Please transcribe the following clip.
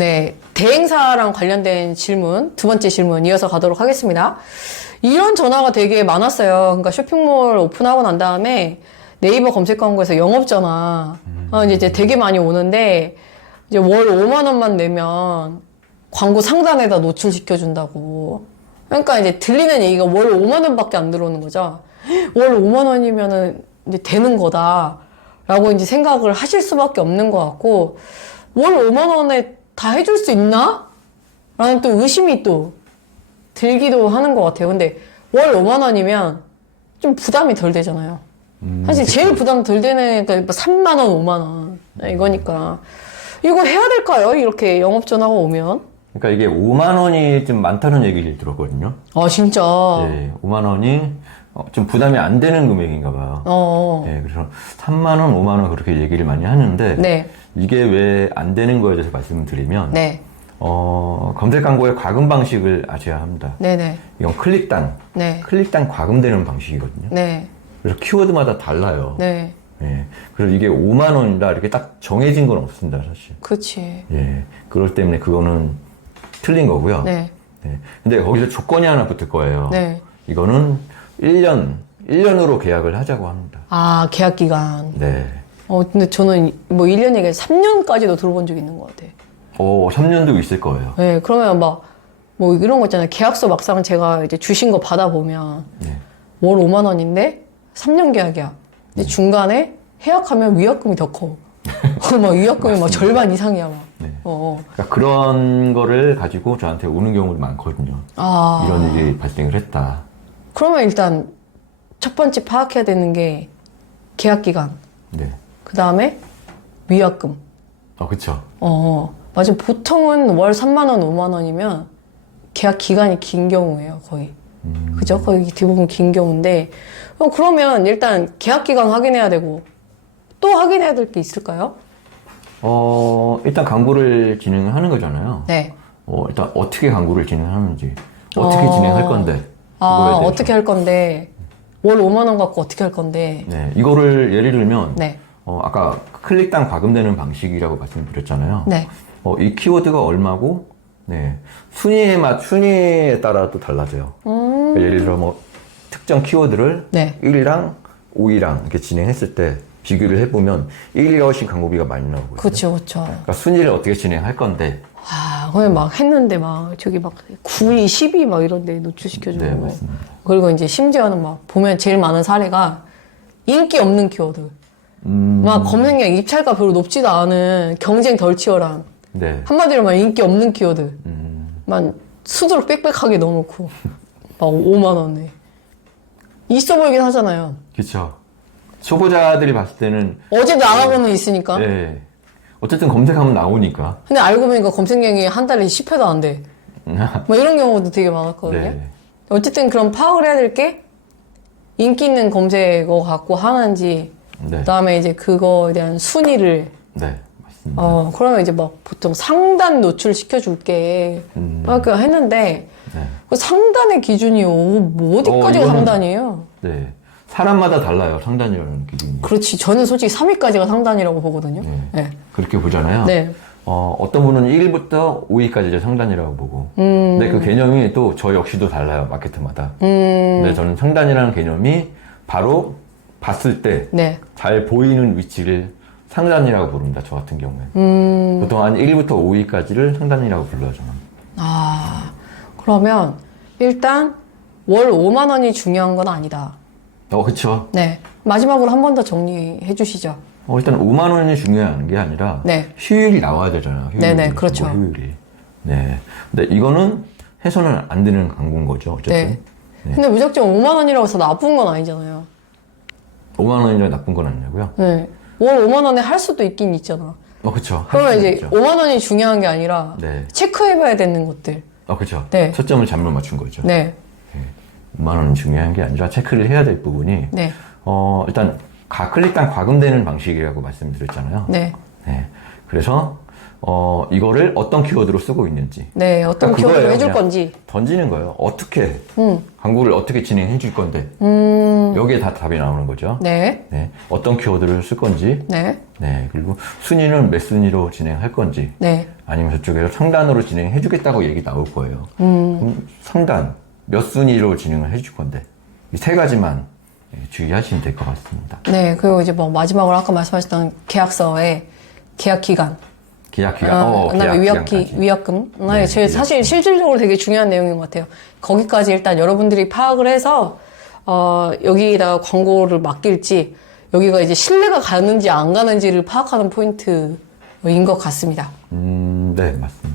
네, 대행사랑 관련된 질문, 두 번째 질문 이어서 가도록 하겠습니다. 이런 전화가 되게 많았어요. 그러니까 쇼핑몰 오픈하고 난 다음에 네이버 검색 광고에서 영업전화 이제 되게 많이 오는데 이제 월 5만 원만 내면 광고 상단에다 노출시켜준다고. 그러니까 이제 들리는 얘기가 월 5만 원밖에 안 들어오는 거죠. 월 5만 원이면은 이제 되는 거다. 라고 이제 생각을 하실 수밖에 없는 것 같고, 월 5만 원에 다 해줄 수 있나? 라는 또 의심이 또 들기도 하는 것 같아요. 근데 월 5만 원이면 좀 부담이 덜 되잖아요. 사실 제일 부담 덜 되는 게 3만 원, 5만 원. 이거니까. 이거 해야 될까요? 이렇게 영업전화가 오면? 그러니까 이게 5만 원이 좀 많다는 얘기를 들었거든요. 아, 진짜? 네, 5만 원이 좀 부담이 안 되는 금액인가 봐요. 네, 그래서 3만 원, 5만 원 그렇게 얘기를 많이 하는데 네. 이게 왜 안 되는 거에 대해서 말씀을 드리면 네. 검색 광고의 과금 방식을 아셔야 합니다. 네네. 이건 클릭당, 네. 클릭당 과금되는 방식이거든요. 네. 그래서 키워드마다 달라요. 네. 예. 그래서 이게 5만 원이다 이렇게 딱 정해진 건 없습니다, 사실. 그치. 예. 그럴 때문에 그거는 틀린 거고요. 네. 네. 근데 거기서 조건이 하나 붙을 거예요. 네. 이거는 1년으로 계약을 하자고 합니다. 아, 계약 기간. 네. 근데 저는 뭐 1년 얘기 3년까지도 들어본 적이 있는 것 같아. 3년도 있을 거예요. 네, 그러면 막, 뭐 이런 거 있잖아요. 계약서 막상 제가 이제 주신 거 받아보면, 네. 월 5만 원인데, 3년 계약이야. 근데 중간에 해약하면 위약금이 더 커. 막 위약금이 막 절반 이상이야, 막. 네. 그러니까 그런 거를 가지고 저한테 오는 경우도 많거든요. 아. 이런 일이 발생을 했다. 그러면 일단, 첫 번째 파악해야 되는 게, 계약 기간. 네. 그 다음에, 위약금. 그쵸. 맞아. 보통은 월 3만 원, 5만 원이면 계약 기간이 긴 경우예요, 거의. 그죠? 거의 대부분 긴 경우인데. 그러면 일단 계약 기간 확인해야 되고, 또 확인해야 될 게 있을까요? 일단 광고를 진행하는 거잖아요. 네. 일단 어떻게 광고를 진행하는지, 어떻게 진행할 건데. 아, 그거에 대해서. 어떻게 할 건데, 월 5만 원 갖고 어떻게 할 건데. 네. 이거를 예를 들면, 네. 아까 클릭당 과금되는 방식이라고 말씀드렸잖아요. 네. 이 키워드가 얼마고, 네. 순위에 따라 또 달라져요. 예를 들어 뭐, 특정 키워드를 네. 1위랑 5위랑 이렇게 진행했을 때 비교를 해보면 1위가 훨씬 광고비가 많이 나오고요. 그쵸, 그쵸. 그러니까 순위를 어떻게 진행할 건데. 그냥 막 했는데 막, 저기 막 9위, 10위 막 이런 데 노출시켜주고. 네, 맞습니다. 그리고 이제 심지어는 막, 보면 제일 많은 사례가 인기 없는 키워드. 막 검색량 입찰가 별로 높지도 않은 경쟁 덜 치열한. 네. 한마디로 말 인기 없는 키워드. 만 수두룩 빽빽하게 넣어놓고. 막 5만 원에. 있어 보이긴 하잖아요. 그쵸. 초보자들이 봤을 때는. 어제도 나가고는 있으니까. 네. 어쨌든 검색하면 나오니까. 근데 알고 보니까 검색량이 한 달에 10회도 안 돼. 뭐 이런 경우도 되게 많았거든요. 네. 어쨌든 그럼 파악을 해야 될 게 인기 있는 검색어 갖고 하는지, 네. 그다음에 이제 그거에 대한 순위를. 네. 맞습니다. 그러면 이제 막 보통 상단 노출 시켜줄게. 막 했는데, 네. 그 상단의 기준이 뭐 어디까지가 이거는- 상단이에요? 네. 사람마다 달라요. 상단이라는 기준이. 그렇지. 저는 솔직히 3위까지가 상단이라고 보거든요. 네. 네. 그렇게 보잖아요. 네. 어떤 분은 1위부터 5위까지 이제 상단이라고 보고. 근데 그 개념이 또 저 역시도 달라요. 마케터마다. 근데 저는 상단이라는 개념이 바로 봤을 때 네. 잘 보이는 위치를 상단이라고 부릅니다. 저 같은 경우에. 보통 한 1위부터 5위까지를 상단이라고 불러요. 저는. 그러면 일단 월 5만 원이 중요한 건 아니다. 그쵸. 네. 마지막으로 한 번 더 정리해 주시죠. 일단 5만 원이 중요한 게 아니라 네. 효율이 나와야 되잖아요. 효율이. 네네, 그렇죠. 효율이. 네. 근데 이거는 해서는 안 되는 광고인 거죠. 어쨌든. 네. 근데 무작정 5만 원이라고 해서 나쁜 건 아니잖아요. 5만 원이라 나쁜 건 아니냐고요? 네. 월 5만 원에 할 수도 있긴 있잖아. 그쵸. 그러면 할 이제 수도 있죠. 5만 원이 중요한 게 아니라 네. 체크해봐야 되는 것들. 그쵸. 네. 초점을 잘못 맞춘 거죠. 네. 5만 원은 중요한 게 아니라 체크를 해야 될 부분이 네. 일단 클릭당 과금되는 방식이라고 말씀드렸잖아요. 네. 네. 그래서 이거를 어떤 키워드로 쓰고 있는지. 네, 어떤 그러니까 키워드로 그거예요. 해줄 그냥 건지. 던지는 거예요. 어떻게, 광고를 어떻게 진행해 줄 건데. 여기에 다 답이 나오는 거죠. 네, 네. 어떤 키워드를 쓸 건지. 네, 네. 그리고 순위는 몇 순위로 진행할 건지. 네. 아니면 저쪽에서 상단으로 진행해 주겠다고 얘기 나올 거예요. 그럼 상단, 몇 순위로 진행을 해 줄 건데. 이 세 가지만 주의하시면 될 것 같습니다. 네, 그리고 이제 뭐 마지막으로 아까 말씀하셨던 계약서의 계약 기간. 계약 기간, 그다음에 기간까지. 위약금. 네, 제일 위약금. 사실 실질적으로 되게 중요한 내용인 것 같아요. 거기까지 일단 여러분들이 파악을 해서 여기에다가 광고를 맡길지 여기가 이제 신뢰가 가는지 안 가는지를 파악하는 포인트인 것 같습니다. 네, 맞습니다.